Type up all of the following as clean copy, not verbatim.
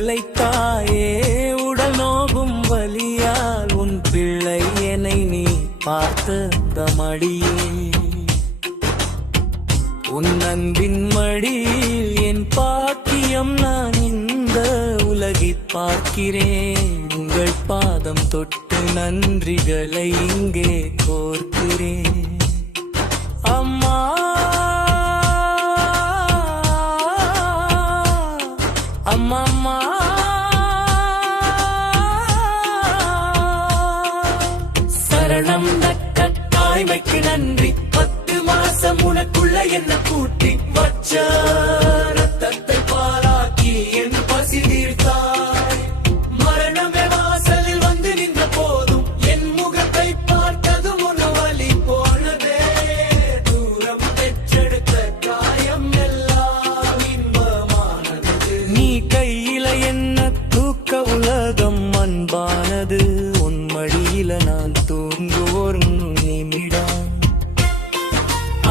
அலைத்தாயே உடல் நோகும் வலியால் உன் பிள்ளை என்னை நீ பார்த்த மடியே உன் அன்பின் மடியில் என் பாக்கியம் நான் இந்த உலகில் பார்க்கிறேன் உங்கள் பாதம் தொட்டு நன்றிகளை இங்கே கோர்க்கிறேன் அம்மா அம்மா அம்மா சரணம் தக்க தாய்மைக்கு நன்றி 10 மாசம் உனக்குள்ள என்ன கூட்டி வச்ச ரத்தத்தை பாலாக்கி என் பசி தீர்த்தாய் மரணமே வாசலில் வந்து நின்ற போதும் என் முகத்தை பார்த்ததும் உன் வலி போனதே தூரம் பெற்றெடுத்த காயம் எல்லாம் இன்பமானது நீ கையில என்ன தூக்க உலகம் அன்பானது உன் மடியில நான் தூங்குவோர் நிமிடம்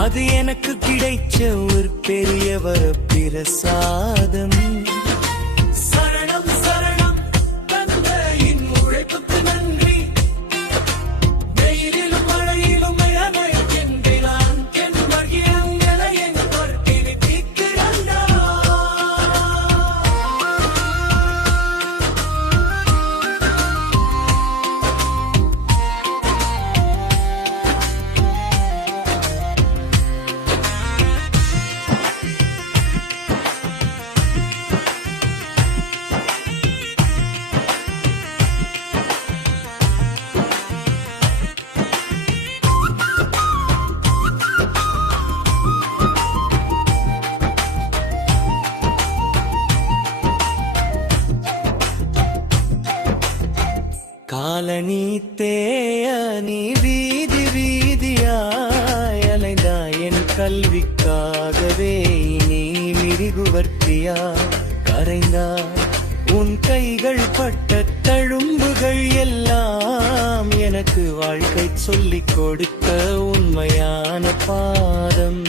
அது எனக்கு கிடைச்ச ஒரு பெரிய வரப்பிரசாதம் சரணம் சரணம் தந்தையின் உழைப்புக்கு நன்றி வெயிலிலும் மழையிலும் என்றான் என் மகிழங்களை என் பொறுப்பில் தீர்க்கிறாண்டா காலனி தேய நீ வீதி வீதியாய் அலைந்தாய் என் கல்விக்காகவே நீ மிருகுவர்த்தியா கரைந்தாய் உன் கைகள் பட்ட தழும்புகள் எல்லாம் எனக்கு வாழ்க்கை சொல்லிக் கொடுத்த உண்மையான பாதம்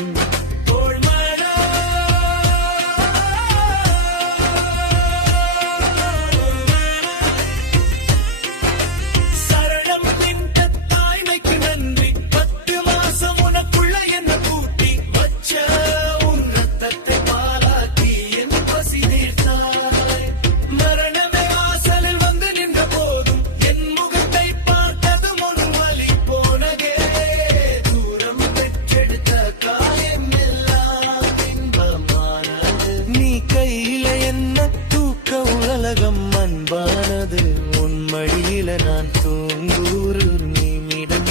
அன்பானது உன் மடியில நான் தூங்கூரு நிமிடம்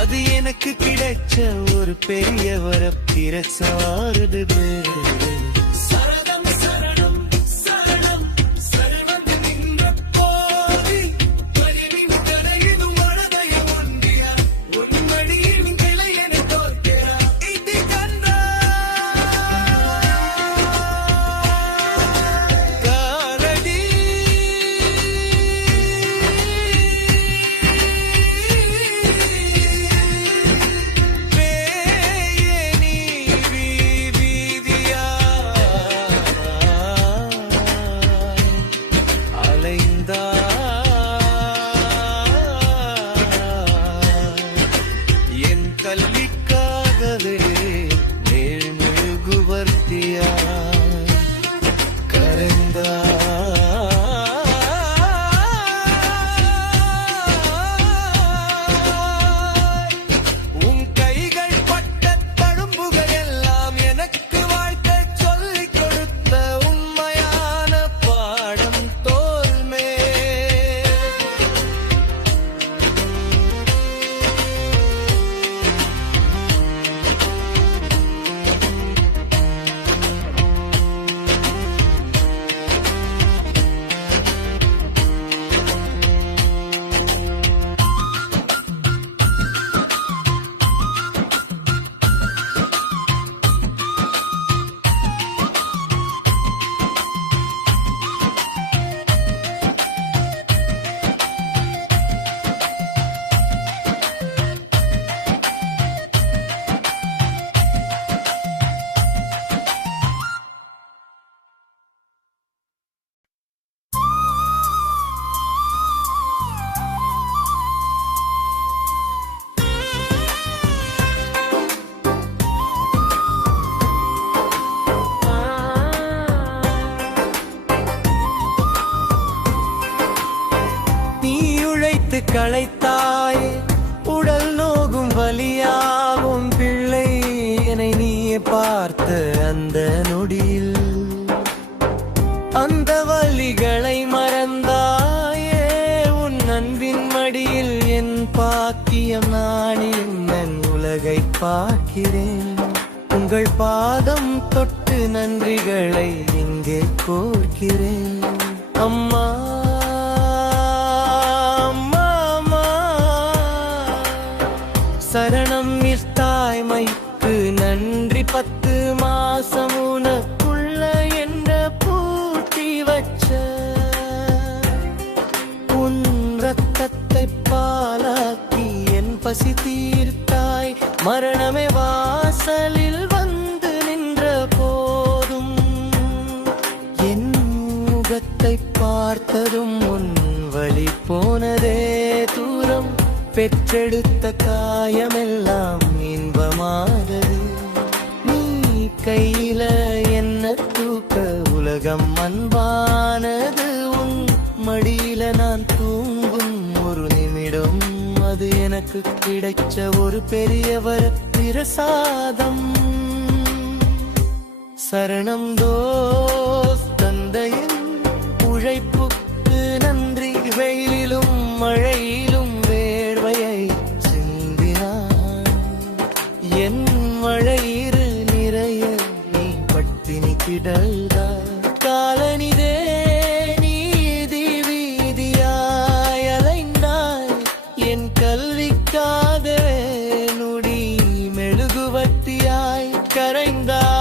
அது எனக்கு கிடைச்ச ஒரு பெரிய வரப்பிரசாதது அழைத்தாயே உடல் நோகும் வலியாகும் பிள்ளை என்னை நீயே பார்த்த அந்த நொடியில் அந்த வலிகளை மறந்தாயே உன் அன்பின் மடியில் என் பாக்கியம் நான் என் உலகை பார்க்கிறேன் உங்கள் பாதம் தொட்டு நன்றிகளை இங்கே கோர்க்கிறேன் அம்மா அம்மா அம்மா சரணம் தாய்மைக்கு நன்றி 10 மாசம் உனக்குள்ள என்ற பூட்டி வச்ச உன் ரத்தத்தை பாலாக்கி என் பசி தீர்த்தாய் மரணமே வாசலில் வந்து நின்ற போதும் என் முகத்தை பார்த்ததும் உன் வழி போனதே தூரம் பெற்றெடுத்த காயமெல்லாம் இன்பமானது நீ கையில என்ன தூக்க உலகம் அன்பானது உன் மடியில நான் தூங்கும் ஒரு நிமிடம் அது எனக்கு கிடைச்ச ஒரு பெரியவர் பிரசாதம் சரணம் தோஸ் தந்தையின் உழைப்புக்கு நன்றி வெயிலிலும் மழையிலும் வேர்வையை சிந்தினான் என் மழையிரு நிறைய நீ பட்டினி கிடல்தா காலனிதே நீதி வீதியாய் அலைந்தாய் என் கல்விக்காக நுடி மெழுகுவர்த்தியாய் கரைந்தாய்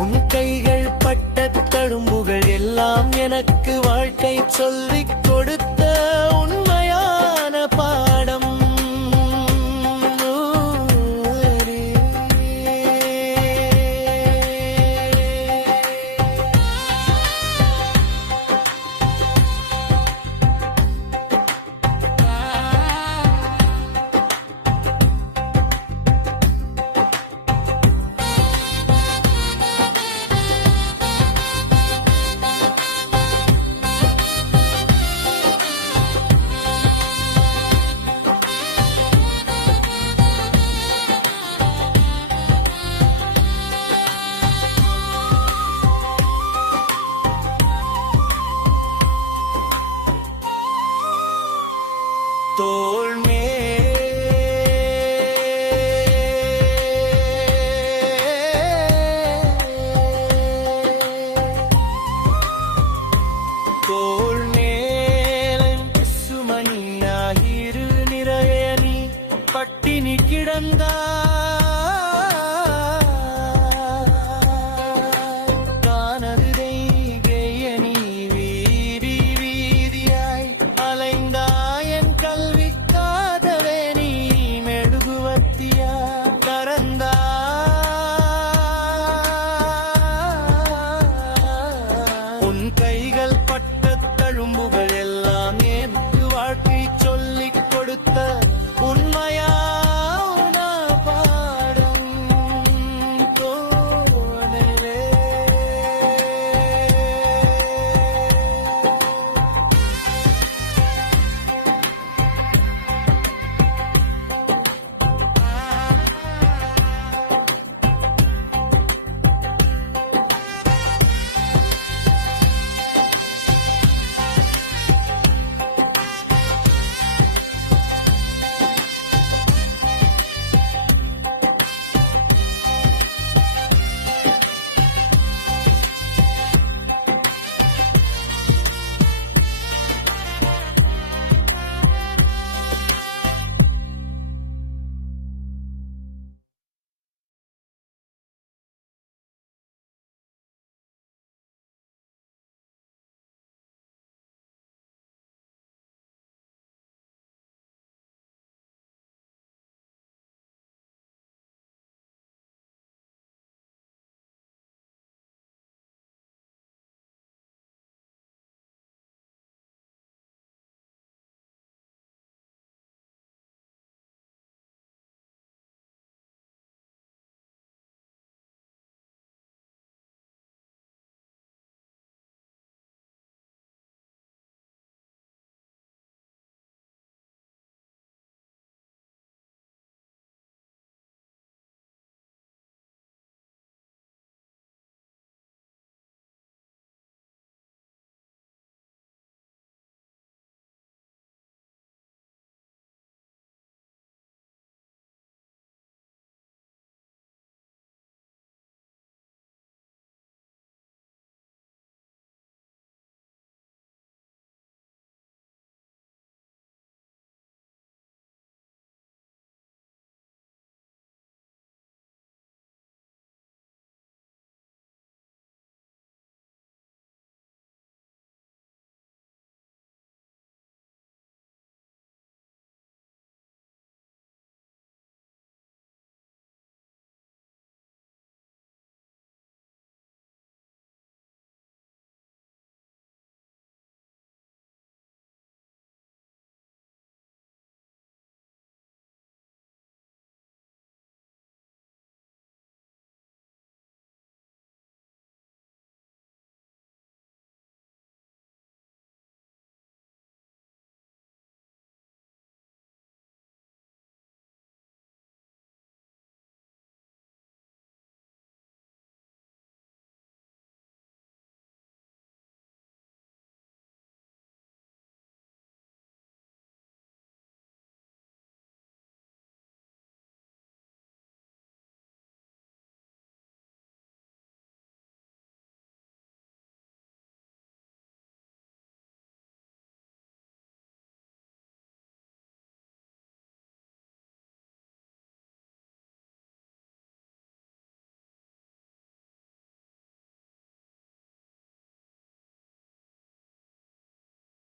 உன் கைகள் பட்ட தழும்புகள் எல்லாம் எனக்கு வாழ்க்கை சொல்லிக் கொடுத்த உண்மையான பாடம் தோள் மேல் சுமனியாயிரு நிறைய நீ பட்டினி கிடந்தாய்